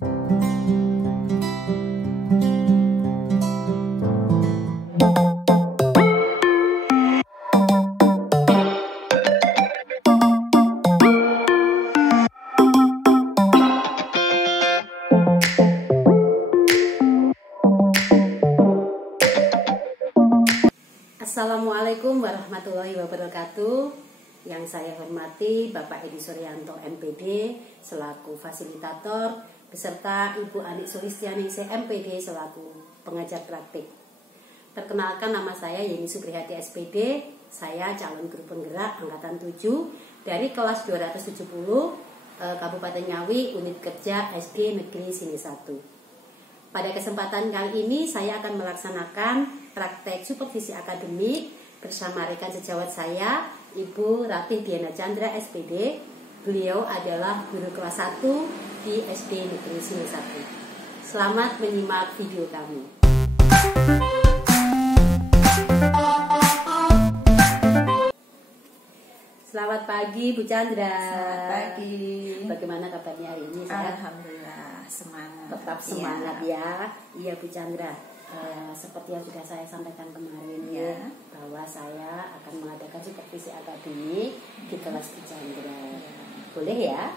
Assalamualaikum warahmatullahi wabarakatuh. Yang saya hormati Bapak Edi Suryanto MPD selaku fasilitator beserta Ibu Anik Sulistianingsih MPD selaku pengajar praktik. Perkenalkan, nama saya Yeni Supriyati SPD. Saya calon guru penggerak angkatan 7 dari kelas 270 Kabupaten Ngawi, unit kerja SD Negeri Sini 1. Pada kesempatan kali ini saya akan melaksanakan praktek supervisi akademik bersama rekan sejawat saya, Ibu Ratih Diana Chandra SPD. Beliau adalah guru kelas 1 di SD Negeri Sini 1. Selamat menyimak video kami. Selamat pagi Bu Chandra. Selamat pagi. Bagaimana kabarnya hari ini? Alhamdulillah, semangat. Tetap semangat ya. Iya Bu Chandra. Seperti yang sudah saya sampaikan kemarin ya, bahwa saya akan mengadakan supervisi akademik di kelas Bu Chandra. Boleh ya?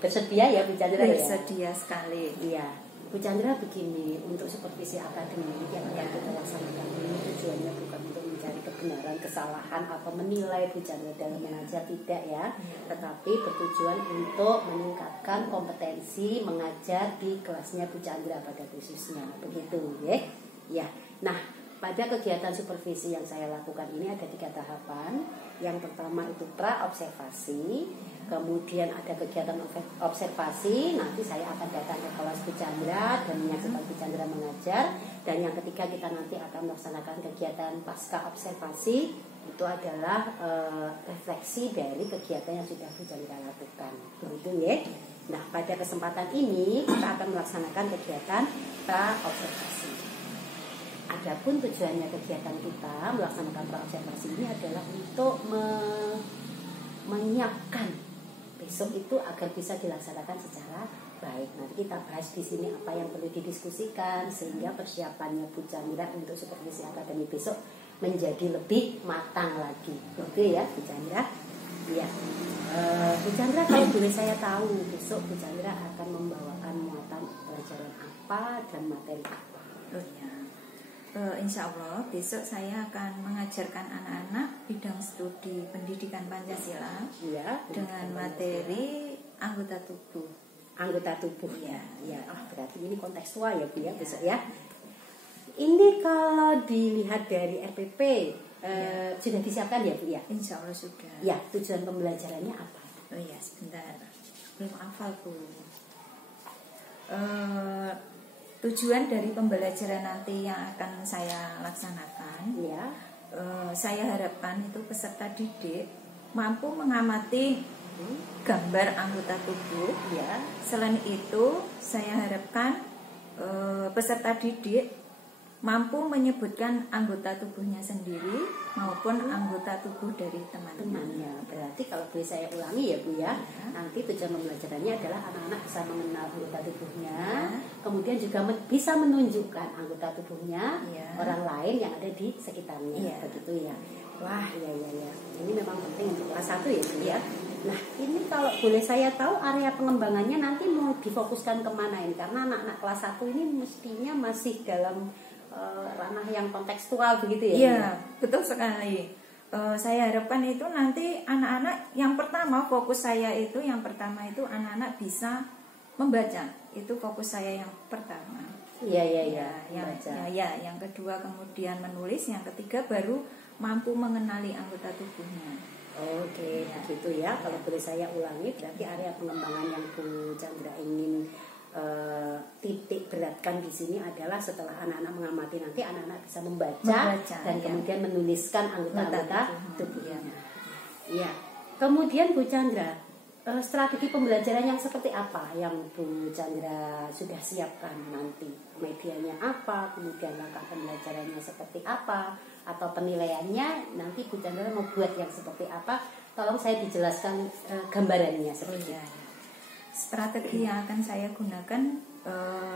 Bersedia ya Bu Chandra? Bersedia sekali. Iya. Bu Chandra, begini, untuk supervisi akademik yang akan kita laksanakan ini tujuannya bukan untuk mencari kebenaran, kesalahan atau menilai Bu Chandra dalam mengajar, tidak ya, tetapi bertujuan untuk meningkatkan kompetensi mengajar di kelasnya Bu Chandra pada khususnya, begitu ya. Ya, nah pada kegiatan supervisi yang saya lakukan ini ada 3 tahapan. Yang pertama itu pra-observasi, kemudian ada kegiatan observasi, nanti saya akan datang ke kelas Bu Chandra dan menyaksikan Bu Chandra mengajar. Dan yang ketiga kita nanti akan melaksanakan kegiatan pasca observasi, itu adalah refleksi dari kegiatan yang sudah Bu Chandra lakukan, begitu ya. Nah pada kesempatan ini kita akan melaksanakan kegiatan pra-observasi. Adapun tujuannya kegiatan kita melaksanakan pra-observasi ini adalah untuk menyiapkan besok itu agar bisa dilaksanakan secara baik. Nanti kita bahas di sini apa yang perlu didiskusikan sehingga persiapannya Bu Chandra untuk supervisi akademik besok menjadi lebih matang lagi. Oke ya Bu Chandra? Iya. Bu Chandra, kalau boleh saya tahu besok Bu Chandra akan membawakan muatan pelajaran apa dan materi apa? Oh ya. Insya Allah besok saya akan mengajarkan anak-anak bidang studi pendidikan Pancasila ya, dengan materi anggota tubuh. Anggota tubuh ya, ya. Oh, berarti ini kontekstual ya Bu ya, besok ya. Ini kalau dilihat dari RPP sudah disiapkan ya Bu ya? Insya Allah sudah. Ya, tujuan pembelajarannya apa? Oh ya, sebentar, belum hafal Bu. Tujuan dari pembelajaran nanti yang akan saya laksanakan, ya, saya harapkan itu peserta didik mampu mengamati gambar anggota tubuh. Ya. Selain itu, saya harapkan peserta didik mampu menyebutkan anggota tubuhnya sendiri maupun anggota tubuh dari teman-temannya. Berarti kalau boleh saya ulangi ya Bu ya, nanti tujuan pembelajarannya adalah anak-anak bisa mengenal anggota tubuhnya, kemudian juga bisa menunjukkan anggota tubuhnya orang lain yang ada di sekitarnya, begitu ya. Wah, ya. Ini memang penting untuk kelas 1 ya Bu ya. Nah, ini kalau boleh saya tahu area pengembangannya nanti mau difokuskan kemana ini? Karena anak-anak kelas 1 ini mestinya masih dalam ranah yang kontekstual begitu ya? Iya, betul sekali. Saya harapkan itu nanti anak-anak yang pertama fokus saya itu yang pertama itu anak-anak bisa membaca. Itu fokus saya yang pertama. Iya. Yang kedua kemudian menulis, yang ketiga baru mampu mengenali anggota tubuhnya. Oke, begitu ya. Kalau boleh saya ulangi, berarti area pengembangan yang Bu Chandra ingin titik beratkan di sini adalah setelah anak-anak mengamati, nanti anak-anak bisa membaca dan kemudian menuliskan anggota-anggota tubuhnya. Iya. Kemudian Bu Chandra, strategi pembelajaran yang seperti apa yang Bu Chandra sudah siapkan nanti? Medianya apa? Kemudian langkah pembelajarannya seperti apa? Atau penilaiannya nanti Bu Chandra mau buat yang seperti apa? Tolong saya dijelaskan gambarannya seperti apa. strategi yang akan saya gunakan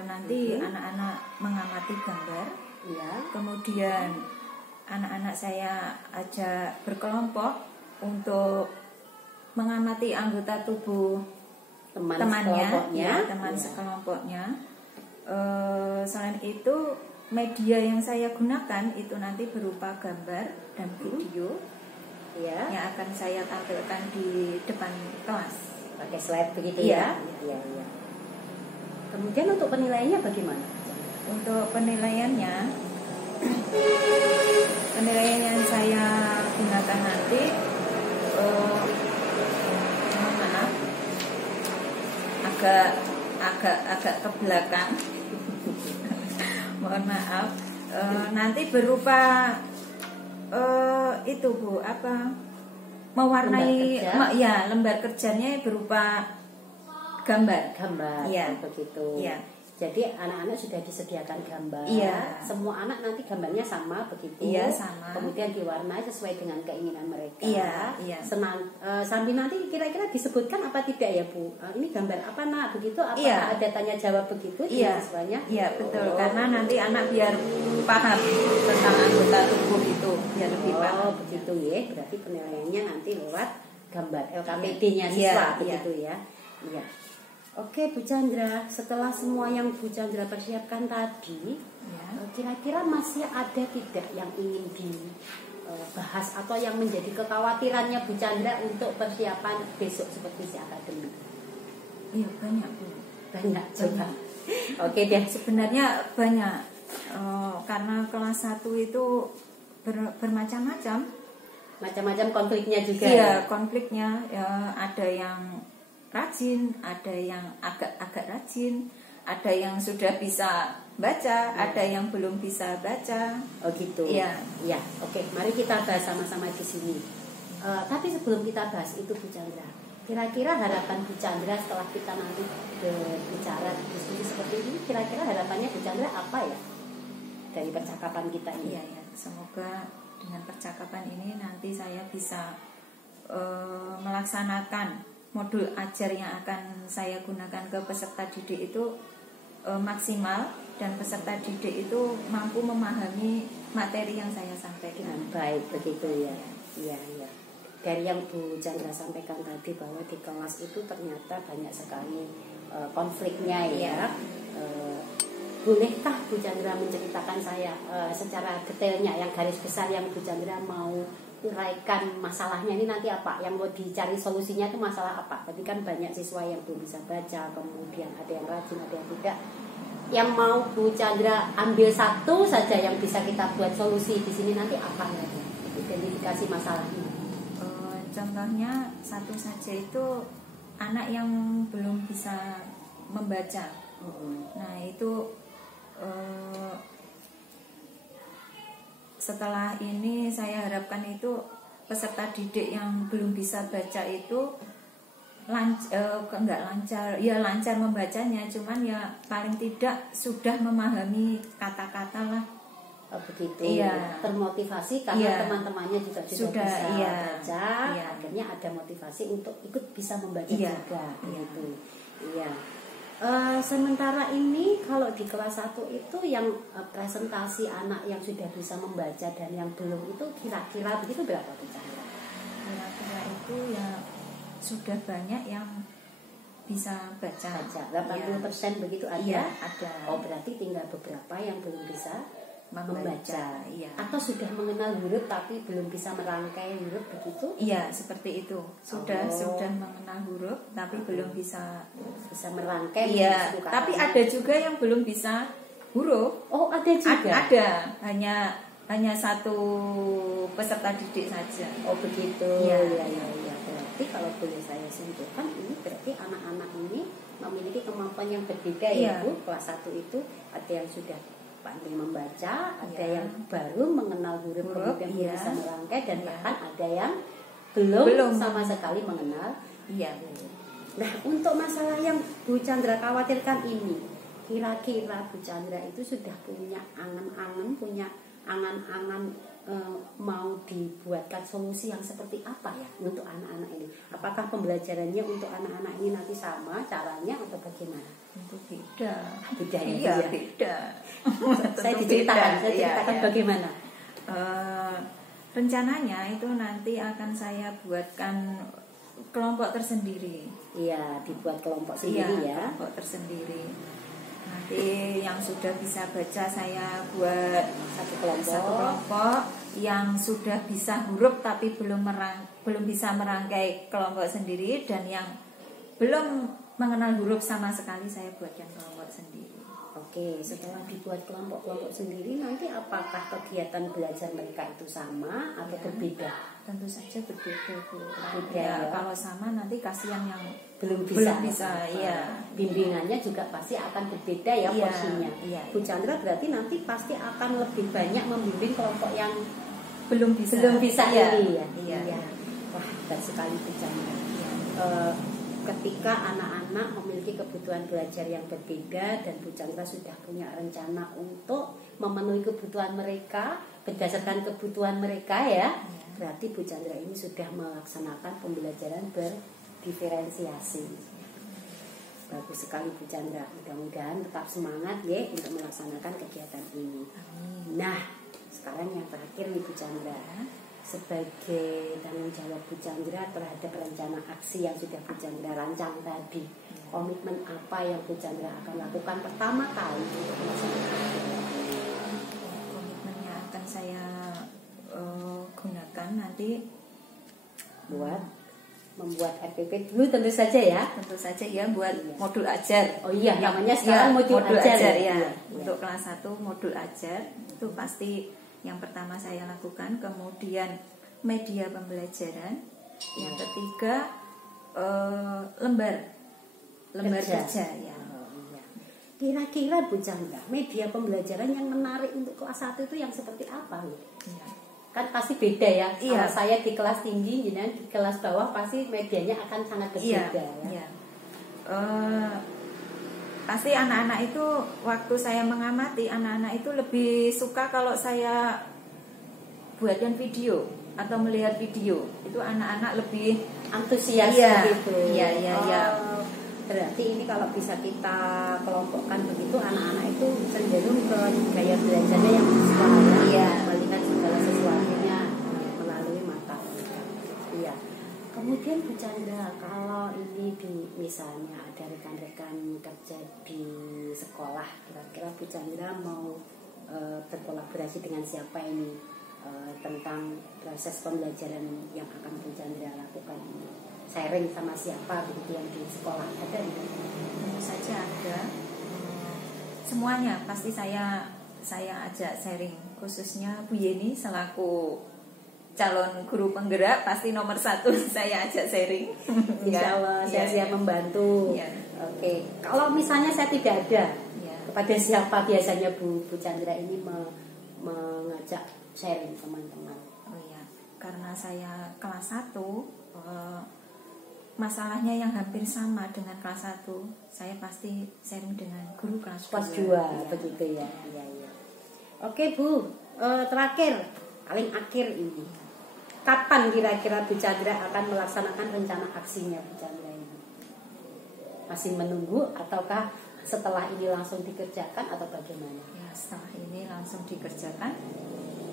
nanti anak-anak mengamati gambar, ya. Kemudian anak-anak saya ajak berkelompok untuk mengamati anggota tubuh temannya, teman sekelompoknya. Selain itu, media yang saya gunakan itu nanti berupa gambar dan video yang akan saya tampilkan di depan kelas. Pakai slide begitu ya? Iya. Kemudian untuk penilaiannya bagaimana? Untuk penilaiannya yang saya gunakan nanti, maaf, agak ke belakang. Mohon maaf. Nanti berupa itu Bu, mewarnai lembar kerjanya berupa gambar. Ya, begitu. Ya. Jadi anak-anak sudah disediakan gambar. Iya. Semua anak nanti gambarnya sama begitu. Iya, sama. Kemudian diwarnai sesuai dengan keinginan mereka. Iya. Sambil nanti kira-kira disebutkan apa tidak ya Bu? Ini gambar apa nak? Begitu apa ada tanya jawab begitu iya. siswanya? Iya, betul. Karena nanti anak biar paham tentang anggota tubuh itu, biar lebih paham. Begitu ya. Berarti penilaiannya nanti lewat gambar LKPD-nya siswa begitu ya. Iya. Oke Bu Chandra, setelah semua yang Bu Chandra persiapkan tadi, kira-kira masih ada tidak yang ingin dibahas atau yang menjadi kekhawatirannya Bu Chandra untuk persiapan besok seperti si akademik? Iya, banyak Bu. Banyak, coba. Oke deh. Sebenarnya banyak, karena kelas 1 itu bermacam-macam. Macam-macam konfliknya juga. Iya, konfliknya ada yang rajin, ada yang agak rajin, ada yang sudah bisa baca, ada yang belum bisa baca. Oh gitu. Iya. Oke, mari kita bahas sama-sama di sini. Tapi sebelum kita bahas itu Bu Chandra, kira-kira harapan Bu Chandra setelah kita nanti berbicara diskusi seperti ini, kira-kira harapannya Bu Chandra apa ya dari percakapan kita ini? Iya. Semoga dengan percakapan ini nanti saya bisa melaksanakan modul ajar yang akan saya gunakan ke peserta didik itu maksimal, dan peserta didik itu mampu memahami materi yang saya sampaikan. Baik, begitu ya. Iya. Dari yang Bu Chandra sampaikan tadi bahwa di kelas itu ternyata banyak sekali konfliknya ya. Bolehkah Bu Chandra menceritakan saya secara detailnya yang garis besar yang Bu Chandra mau uraikan masalahnya ini nanti apa? Yang mau dicari solusinya itu masalah apa? Tadi kan banyak siswa yang belum bisa baca, kemudian ada yang rajin, ada yang tidak. Yang mau Bu Chandra ambil satu saja yang bisa kita buat solusi di sini nanti apa lagi? Identifikasi masalahnya. Contohnya satu saja itu anak yang belum bisa membaca. Nah itu setelah ini saya harapkan itu peserta didik yang belum bisa baca itu lancar membacanya, cuman ya paling tidak sudah memahami kata-kata lah. Begitu. Iya. Termotivasi karena teman-temannya juga sudah bisa baca, akhirnya ada motivasi untuk ikut bisa membaca juga. Gitu. Iya. Sementara ini kalau di kelas 1 itu yang presentasi anak yang sudah bisa membaca dan yang belum itu kira-kira begitu berapa bicara? Kira-kira itu ya sudah banyak yang bisa baca. 80% begitu ada? Iya, ada. Oh, berarti tinggal beberapa yang belum bisa membaca. Iya. Atau sudah mengenal huruf tapi belum bisa merangkai huruf begitu? Iya, seperti itu. Sudah mengenal huruf tapi belum bisa merangkai. Iya, tapi ada juga yang belum bisa huruf. Oh, ada juga. Ada. Hanya satu peserta didik saja. Oh, begitu. Iya. Berarti kalau boleh saya simpulkan, ini berarti anak-anak ini memiliki kemampuan yang berbeda ya Bu. Kelas 1 itu ada yang sudah pandai membaca, ada yang baru mengenal huruf kemudian bisa merangkai, dan bahkan ada yang belum sama sekali mengenal. Iya. Nah, untuk masalah yang Bu Chandra khawatirkan ini, kira-kira Bu Chandra itu sudah punya angan-angan, punya angan-angan mau dibuatkan solusi yang seperti apa ya untuk anak-anak ini? Apakah pembelajarannya untuk anak-anak ini nanti sama caranya atau bagaimana? Tentu beda. Beda ya? Iya, beda. Saya diceritakan bagaimana? Rencananya itu nanti akan saya buatkan kelompok tersendiri. Iya, dibuat kelompok sendiri ya. Kelompok tersendiri. Nanti yang sudah bisa baca saya buat satu kelompok, yang sudah bisa huruf tapi belum bisa merangkai kelompok sendiri, dan yang belum mengenal huruf sama sekali saya buatkan kelompok sendiri. Oke, setelah dibuat kelompok-kelompok sendiri, nanti apakah kegiatan belajar mereka itu sama atau berbeda? Tentu saja berbeda, Bu. Berbeda ya. Kalau sama nanti kasihan yang belum bisa ya. Bimbingannya juga pasti akan berbeda ya porsinya. Iya. Bu Chandra berarti nanti pasti akan lebih banyak membimbing kelompok yang belum bisa ini ya. Iya. Wah, hebat sekali Bu Chandra. Iya. Ketika anak-anak memiliki kebutuhan belajar yang berbeda dan Bu Chandra sudah punya rencana untuk memenuhi kebutuhan mereka berdasarkan kebutuhan mereka ya. Berarti Bu Chandra ini sudah melaksanakan pembelajaran berdiferensiasi. Bagus sekali Bu Chandra. Mudah-mudahan tetap semangat ya untuk melaksanakan kegiatan ini. Nah, sekarang yang terakhir nih Bu Chandra. Sebagai tanggung jawab Bu Chandra terhadap rencana aksi yang sudah Bu Chandra rancang tadi, komitmen apa yang Bu Chandra akan lakukan pertama kali untuk melaksanakan? Komitmennya akan saya gunakan nanti membuat RPP dulu tentu saja ya. Tentu saja ya, buat modul ajar. Oh iya, namanya sekarang modul ajar ya. Untuk kelas 1 modul ajar itu pasti yang pertama saya lakukan. Kemudian media pembelajaran. Yang ketiga lembar kerja ya. Kira-kira Bu Chandra, media pembelajaran yang menarik untuk kelas 1 itu yang seperti apa? Ya. Kan pasti beda ya. Kalau saya di kelas tinggi, di kelas bawah pasti medianya akan sangat berbeda ya. Pasti anak-anak itu, waktu saya mengamati, anak-anak itu lebih suka kalau saya buatkan video atau melihat video. Itu anak-anak lebih antusias gitu. Iya. Berarti ini kalau bisa kita kelompokkan begitu, anak-anak itu cenderung ke gaya belajarnya yang visual ya. Melihat segala sesuatunya melalui mata mereka. Iya. Kemudian Bu Chandra, kalau ini misalnya ada rekan-rekan kerja di sekolah, kira-kira Bu Chandra mau berkolaborasi dengan siapa ini tentang proses pembelajaran yang akan Bu Chandra lakukan ini? Sharing sama siapa begitu yang di sekolah ada? Tentu saja ada. Semuanya pasti saya ajak sharing, khususnya Bu Yeni selaku calon guru penggerak pasti nomor 1 saya ajak sharing. Insya Allah saya siap membantu. Oke. Kalau misalnya saya tidak ada, kepada siapa biasanya Bu Chandra ini mengajak sharing teman-teman? Oh iya, karena saya kelas 1, masalahnya yang hampir sama dengan kelas 1, saya pasti sharing dengan guru kelas 2 begitu ya. Oke Bu, terakhir, paling akhir ini, kapan kira-kira Bu Chandra akan melaksanakan rencana aksinya Bu Chandra ini? Masih menunggu ataukah setelah ini langsung dikerjakan atau bagaimana? Ya, setelah ini langsung dikerjakan.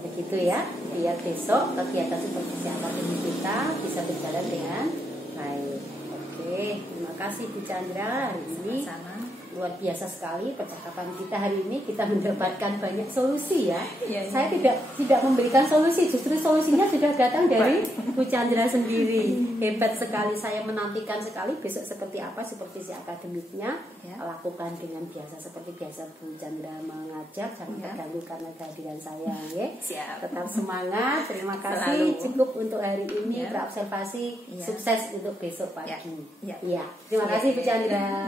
Begitu ya, biar besok kegiatan supervisi akademik kita bisa berjalan dengan baik. Oke, terima kasih Bu Chandra. Hari ini luar biasa sekali percakapan kita hari ini. Kita mendapatkan banyak solusi ya. Saya tidak memberikan solusi, justru solusinya sudah datang dari Bu Chandra sendiri. Hebat sekali. Saya menantikan sekali besok seperti apa supervisi akademiknya. Lakukan dengan biasa seperti biasa Bu Chandra mengajar. Jangan terganggu karena kehadiran saya. Tetap semangat. Terima kasih. Cukup untuk hari ini berobservasi. Sukses untuk besok pagi. Terima kasih Bu Chandra.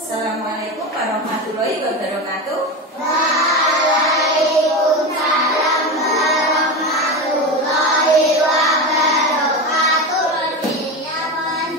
Assalamualaikum warahmatullahi wabarakatuh. Waalaikumsalam warahmatullahi wabarakatuh. Artinya mohon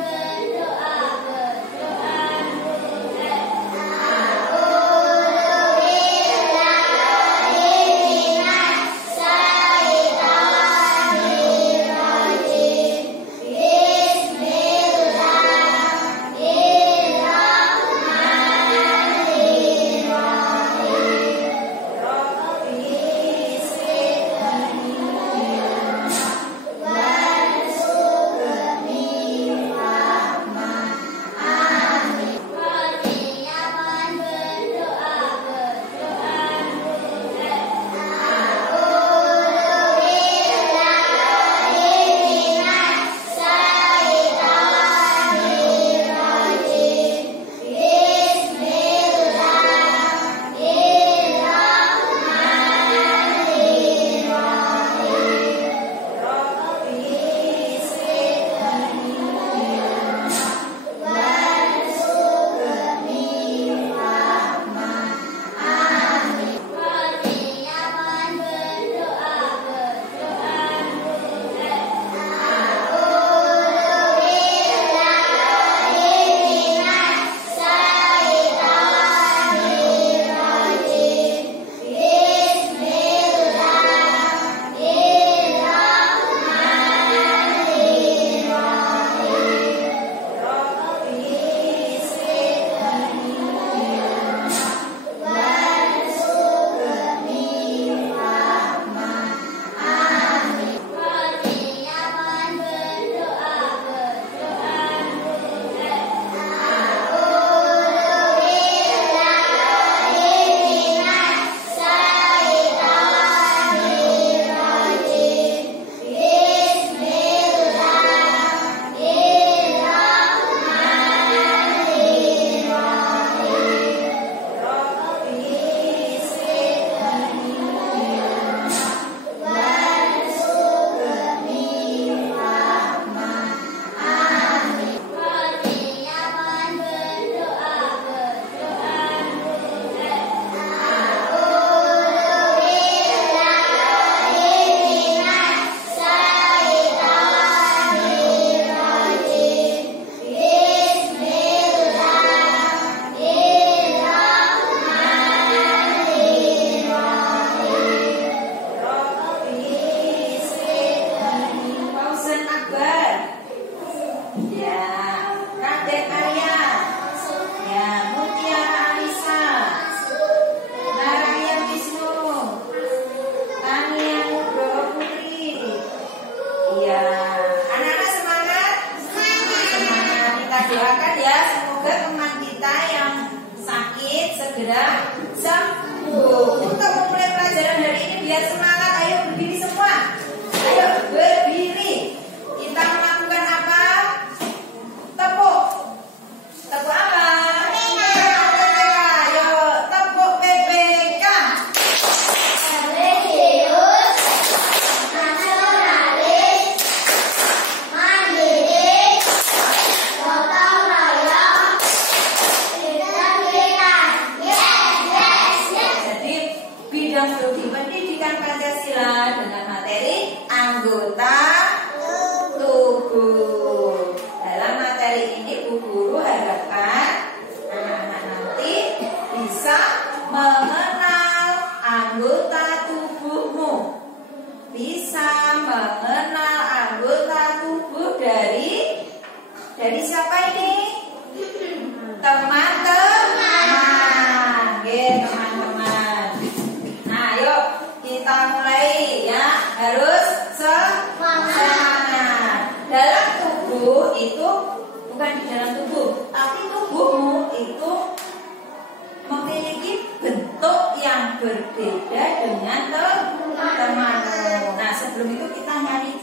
doakan ya, semoga teman kita yang sakit segera sembuh. Untuk memulai pelajaran hari ini biar semangat, ayo berdiri semua. Ayo berdiri. Kita melakukan apa? Tepuk. Tepuk apa? Ayo tepuk PPK. Religius, nasionalis, mandiri, gotong royong, integritas. Yes. Jadi bidang studi pendidikan Pancasila dengan materi anggota tubuh. Dalam materi ini Bu Guru harapkan anak-anak nanti bisa mengenal anggota tubuhmu, bisa mengenal anggota tubuh dari siapa ini? Teman-teman. Oke, teman-teman. Nah, yuk kita mulai ya. Harus semangat. Dalam tubuh itu bukan di dalam tubuh, tapi tubuhmu itu memiliki bentuk yang berbeda dengan teman-temanmu. Nah, sebelum itu kita nyari.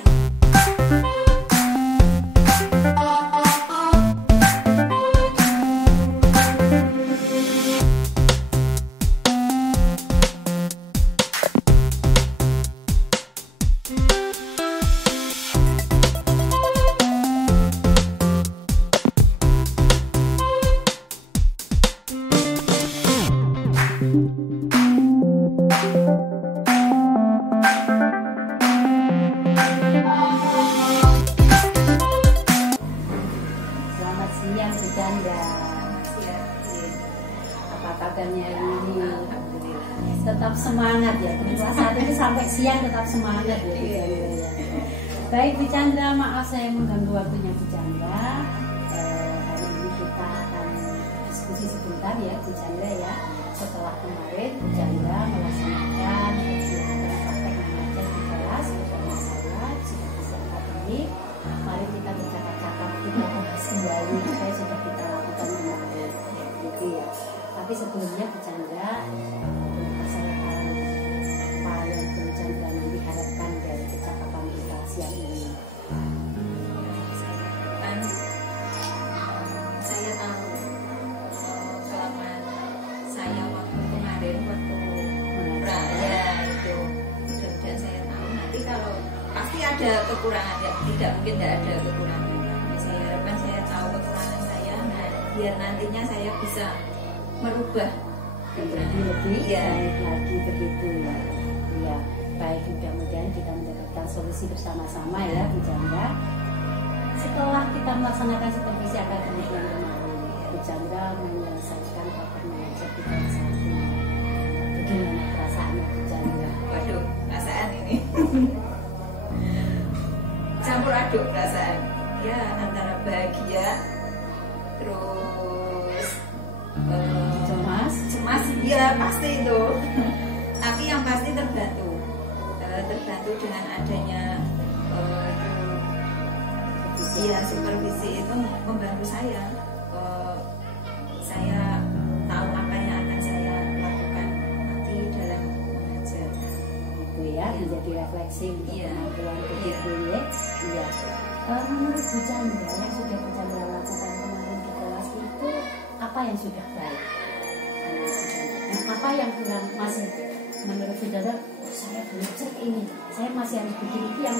Selamat siang Bu Chandra. Apa kabarnya ini? Tetap semangat ya. Kelas saat ini sampai siang tetap semangat ya Bu Chandra. Baik Bu Chandra, maaf saya mengganggu waktunya Bu Chandra. Hari ini kita akan diskusi sebentar ya Bu Chandra ya. Setelah kemarin Bu Chandra melaksanakan kegiatan praktek mengajar di kelas bersama saya sudah bisa ini. Mari kita bercakap-cakap, kita bahas kembali apa yang sudah kita lakukan kemarin, gitu ya. Tapi sebelumnya Bu Chandra, saya tahu apa yang Bu Chandra nanti harapkan dari percakapan kita siang ini. Saya tahu selama saya waktu kemarin waktu raya itu, mudah-mudahan saya tahu nanti kalau pasti ada kekurangan ya, tidak mungkin tidak ada kekurangan. Saya harapkan saya tahu kekurangan saya, nah biar nantinya saya bisa merubah Menjadi lebih Iya. baik lagi begitu ya. Iya, baik, mudah-mudahan kita mendapatkan solusi bersama-sama ya Bu Chandra. Setelah kita melaksanakan supervisi akademik yang kemarin, Bu Chandra menyelesaikan paper mengajar di kelas 1. Bagaimana perasaannya Bu Chandra? Waduh, perasaan ini campur aduk perasaan ya, antara bahagia terus cemas ya pasti itu. Tapi yang pasti terbantu dengan adanya supervisi itu membantu saya. Saya tahu apa yang akan saya lakukan nanti dalam mengajar. Itu ya, menjadi refleksi untuk kemampuan begitu ya. Iya. Menurut Bu Chandra, yang sudah Bu Chandra lakukan kemarin di kelas itu apa yang sudah baik? Dan apa yang kurang masih menurut Bu Chandra? Oh, saya belum cek ini, saya masih harus begini. Itu yang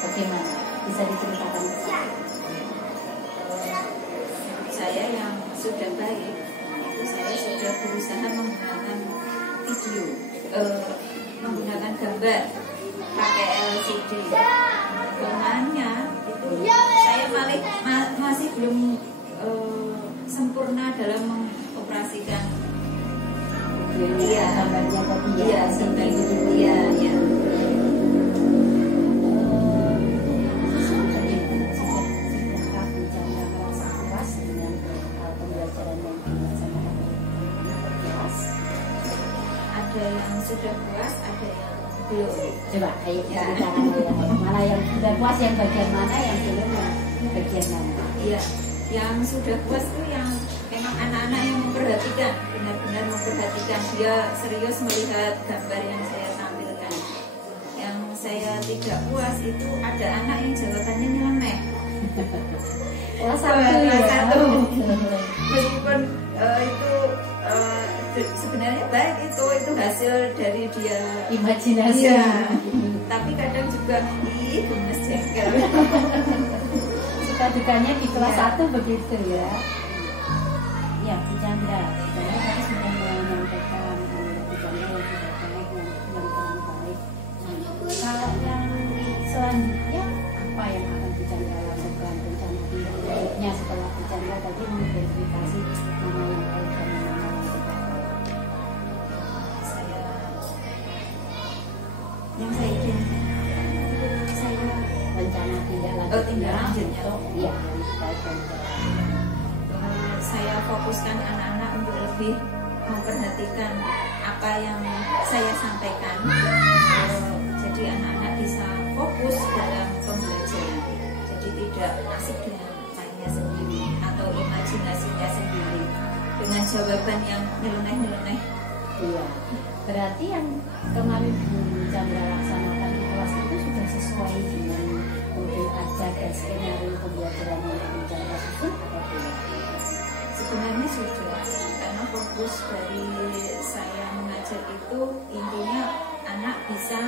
bagaimana? Bisa diceritakan? Saya yang sudah baik itu saya sudah berusaha menggunakan video, menggunakan gambar pakai LCD. Kelemahannya itu saya masih belum sempurna dalam mengoperasikan gambarnya tadi ya. Iya. Ada yang sudah puas, ada yang belum. Coba ayo ceritakan mana yang sudah puas, yang bagian mana, yang belum, yang bagian mana? Iya. Yang sudah puas tuh yang memang anak-anak yang memperhatikan, benar-benar memperhatikan, dia serius melihat gambar yang saya tampilkan. Yang saya tidak puas itu ada anak yang jawabannya nyeleneh. Kelas satu. Meskipun itu sebenarnya baik, itu hasil dari dia imajinasi. Ya. Tapi kadang juga gemes jengkel. Dukanya di kelas 1 begitu ya. Ya, Bu Chandra, saya tadi sudah menyampaikan Bu Chandra yang sudah baik, yang kurang baik. Kalau yang selanjutnya apa yang akan Bu Chandra lakukan, rencana hidupnya setelah Bu Chandra tadi mengidentifikasi nama yang baik dan nama yang tidak baik? Saya rencana tindak lanjutnya untuk ya baik dan saya fokuskan anak-anak untuk lebih memperhatikan apa yang saya sampaikan. Jadi anak-anak bisa fokus dalam pembelajaran. Jadi tidak asik dengan tanya sendiri atau imajinasinya sendiri dengan jawaban yang nyeleneh-nyeleneh. Iya. Berarti yang kemarin Bu Chandra laksanakan di kelas itu sudah sesuai dengan mungkin ajak dan skenario pembelajaran yang Bu Chandra susun atau tidak? Sebenarnya sudah, karena fokus dari saya mengajar itu intinya anak bisa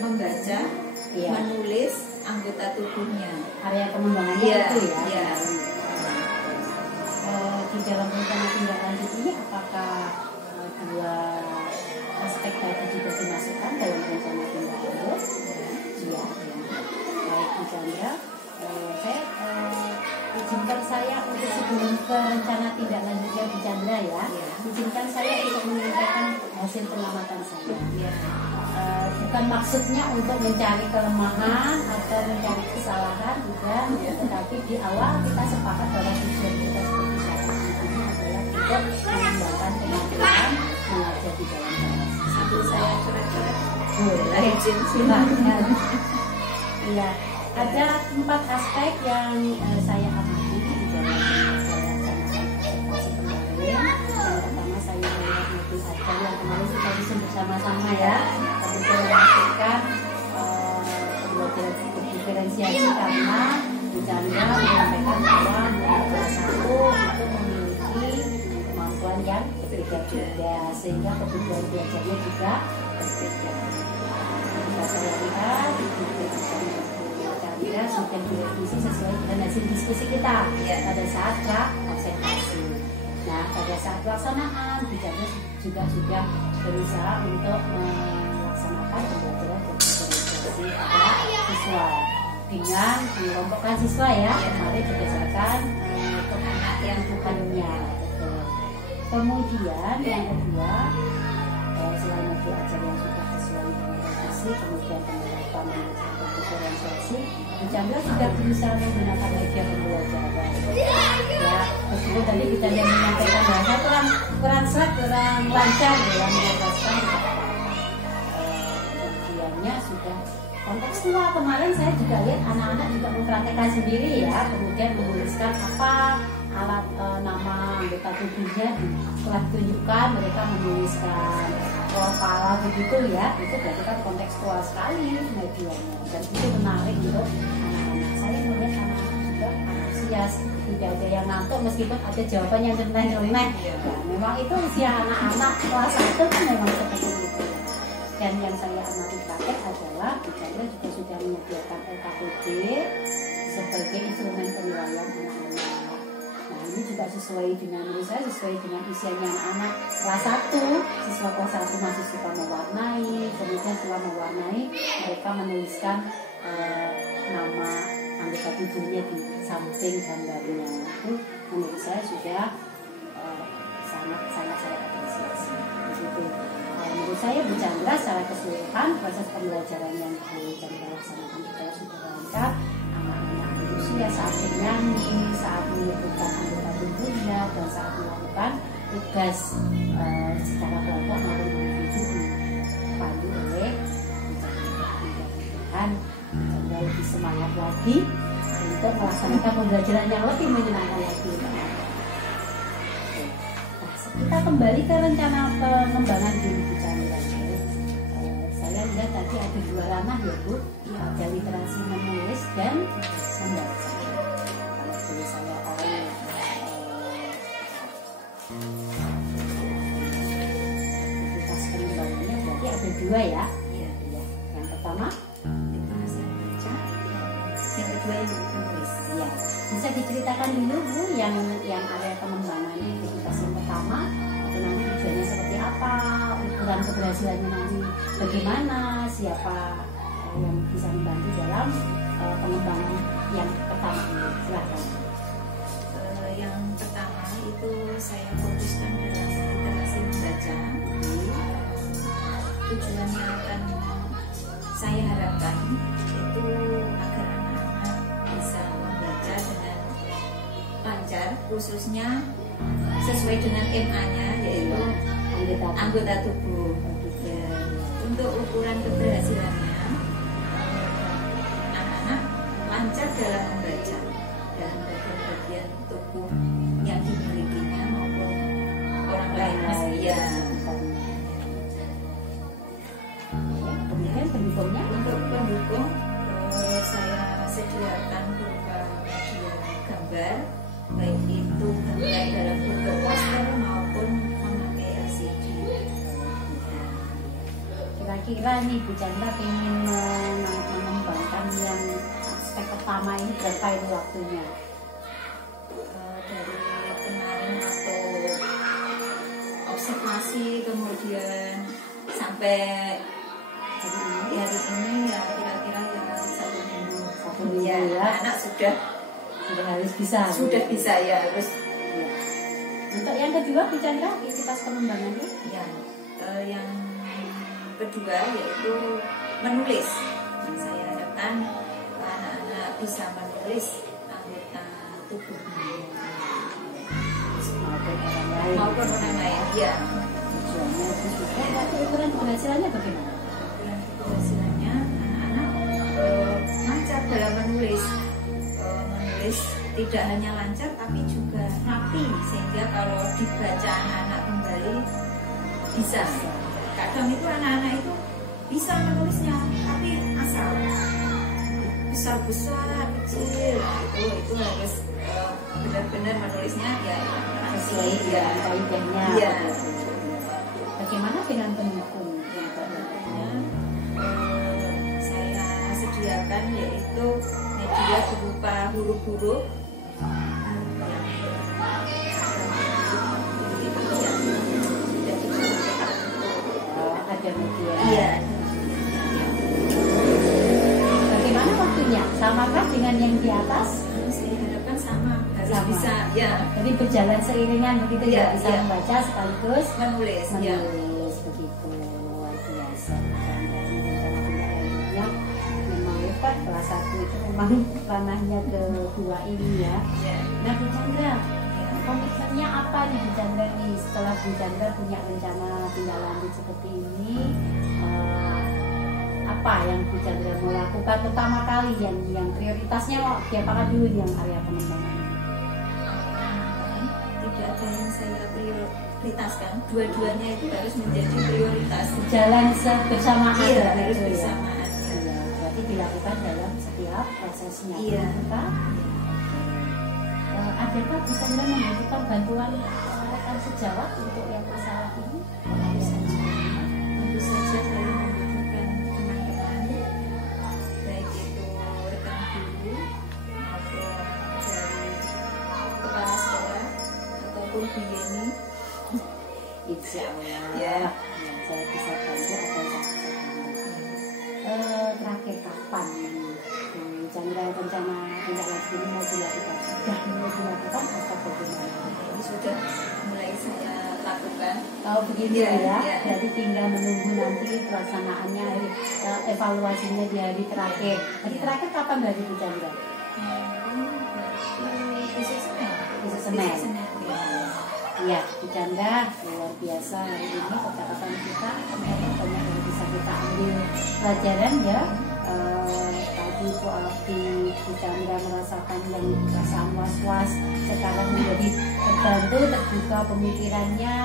membaca, menulis anggota tubuhnya. Area pengembangannya itu ya. Di dalam rencana tindak lanjut ini apakah dua aspek tadi juga dimasukkan dalam rencana tindak lanjut? Iya. Baik Bu Chandra, saya izinkan saya untuk sebelum ke rencana tindak lanjutnya Bu Chandra ya. Izinkan saya untuk menyampaikan hasil pengamatan saya. Bukan maksudnya untuk mencari kelemahan atau mencari kesalahan, bukan. Tetapi di awal kita sepakat bahwa tujuan kita seperti saat ini adalah untuk mengembangkan kemampuan mengajar di dalam kelas. Sambil saya coret-coret. Boleh, izin silakan. Iya, ada 4 aspek yang saya amati di dalam saya laksanakan presentasi kemarin. Yang pertama saya melihat mobil ajar yang kemarin kita bisa bersama-sama ya. Kemudian memastikan pembelajaran diferensiasi karena Bu Chandra menyampaikan bahwa kelas 1 itu memiliki kemampuan yang berbeda-beda sehingga kebutuhan belajarnya juga berbeda. Jika saya lihat itu Chandra sudah direvisi sesuai dengan hasil diskusi kita pada saat observasi. Nah, pada saat pelaksanaan Bu Chandra juga sudah berusaha untuk melaksanakan pembelajaran diferensiasi pada siswa dengan mengelompokkan siswa ya, kemarin berdasarkan anak yang bukannya. Kemudian yang kedua, selain modul ajar yang sudah sesuai dengan revisi, kemudian penerapan diferensiasi, Bu Chandra juga berusaha menggunakan media pembelajaran. Ya, meskipun tadi Bu Chandra menyampaikan bahasa kurang lancar dalam menjelaskan, ujiannya sudah kontekstual. Kemarin saya juga lihat anak-anak juga mempraktekkan sendiri ya, kemudian menuliskan apa alat nama anggota tubuhnya setelah ditunjukkan mereka menuliskan kepala begitu ya, itu berarti kan kontekstual sekali medianya dan itu menarik untuk anak-anak. Saya melihat anak-anak juga antusias, tidak ada yang ngantuk meskipun ada jawaban yang nyeleneh. Ya, memang itu usia anak-anak kelas 1 kan memang seperti itu. Dan yang saya amati praktek adalah Bu Chandra juga sudah menyediakan LKPD sebagai instrumen penilaian anak-anak. Nah, ini juga sesuai dengan, menurut saya sesuai dengan usianya anak-anak kelas 1. Siswa kelas 1 masih suka mewarnai, kemudian setelah mewarnai mereka menuliskan nama anggota tubuhnya di samping gambarnya. Itu menurut saya sudah sangat saya apresiasi. Begitu. Menurut saya Bu Chandra secara keseluruhan proses pembelajaran yang Bu Chandra laksanakan juga sudah lancar. Anak-anak berusia saat bernyanyi, saat menyebutkan anggota tubuhnya, dan saat melakukan tugas secara kelompok maupun individu dipandu oleh Bu Chandra. Mudah-mudahan Bu Chandra lebih semangat lagi untuk melaksanakan pembelajaran yang lebih menyenangkan lagi. Nah, kita kembali ke rencana pengembangan diri Bu Chandra. Saya lihat tadi ada 2 ranah ya Bu, ada literasi menulis dan membaca. Kalau boleh saya tahu aktivitas pengembangannya berarti ada 2 ya. Iya. Yang pertama literasi membaca, yang kedua yang menulis. ya, bisa diceritakan dulu Bu yang area pengembangan aktivitas yang pertama itu nanti tujuannya seperti apa, ukuran keberhasilannya nanti bagaimana, siapa yang bisa membantu dalam pengembangan yang pertama ini. Silahkan. Yang pertama itu saya fokuskan dalam literasi membaca. Tujuannya akan saya harapkan itu agar anak-anak bisa membaca dengan lancar, khususnya sesuai dengan MA-nya yaitu anggota tubuh. Ya. Untuk ukuran keberhasilannya, anak-anak lancar dalam membaca dalam bagian-bagian tubuh yang dimilikinya maupun orang lain. Ya. Kemudian pendukungnya Untuk pendukung saya sediakan berupa media gambar, baik itu gambar dalam bentuk poster maupun memakai LCD. kira-kira nih Bu Chandra ingin mengembangkan yang aspek pertama ini berapa ini waktunya? Dari kemarin waktu observasi kemudian sampai hari ini ya kira-kira ya 1 minggu. 1 minggu Ya, ya. anak sudah harus bisa. sudah bisa ya harus. Ya. Untuk yang kedua Bu Chandra aktivitas pengembangannya? Ya, yang kedua yaitu menulis. Saya harapkan anak-anak bisa menulis anggota tubuhnya maupun orang lain. Ya. Tujuannya itu juga. Tapi ukuran keberhasilannya bagaimana? Ukuran keberhasilannya anak-anak lancar dalam menulis. Menulis tidak hanya lancar tapi juga rapi, sehingga kalau dibaca anak-anak kembali bisa. Kadang itu anak-anak itu bisa menulisnya tapi asal besar-besar, kecil, itu harus benar-benar menulisnya ya Sesuai dengan kaidahnya. Ya. Bagaimana dengan pendukung? Saya sediakan yaitu media berupa huruf-huruf Ada media. Iya. Bagaimana waktunya? Samakah dengan yang di atas? Saya harapkan sama, harus Sama. bisa ya Jadi berjalan seiringan begitu ya, bisa Iya. membaca sekaligus menulis. Ya. menulis begitu. Luar biasa. Rencana memang hebat. Kelas 1 itu memang ranahnya kedua ini ya. Ya. Nah Bu Chandra, komitmennya apa nih Bu Chandra nih setelah Bu Chandra punya rencana tindak lanjut seperti ini? Apa yang Bu Chandra mau lakukan pertama kali yang prioritasnya diapakan dulu yang area pengembangan? Tidak ada yang saya prioritaskan, dua-duanya itu harus menjadi prioritas. Jalan bersamaan. Iya, harus gitu ya. bersamaan. Iya, berarti dilakukan dalam setiap prosesnya. Iya. Kita, adakah Bu Chandra membutuhkan bantuan rekan sejawat untuk yang masalah ini? Tentu saja saya membutuhkan teman-teman, baik itu rekan guru maupun dari kepala sekolah ataupun Bu Yeni. Insya Allah. Ya. Saya bisa bantu apa yang saya bisa bantu. Terakhir kapan Bu Chandra rencana tindak lanjut ini mau dilakukan? Sudah mulai dilakukan atau bagaimana? Ini sudah mulai saya lakukan. Oh begitu Iya, ya. iya. Jadi tinggal menunggu nanti pelaksanaannya, evaluasinya di hari terakhir. Hari Iya. terakhir kapan dari Bu Chandra? Besok Senin. Besok Senin. Ya. Iya, Bu Chandra luar biasa hari ini percakapan kita. Ternyata banyak yang bisa kita ambil pelajaran ya. Tadi Bu Alfi Bu Chandra merasakan yang perasaan was-was sekarang menjadi terbantu, terbuka pemikirannya,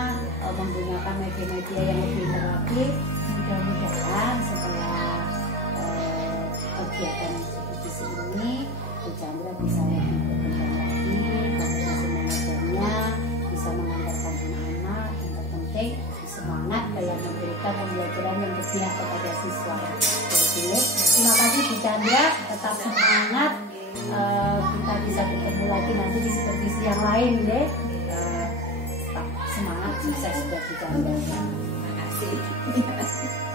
menggunakan media-media yang lebih terapi. Mudah-mudahan setelah kegiatan seperti ini Bu Chandra bisa lebih berkembang lagi, kompetensi mengajarnya, bisa mengantarkan anak-anak, yang terpenting semangat dalam memberikan pembelajaran yang berpihak kepada siswa. Terima kasih Bu Chandra, tetap semangat. Kita bisa bertemu lagi nanti di supervisi yang lain deh. Tetap semangat, sukses buat Bu Chandra. Terima kasih.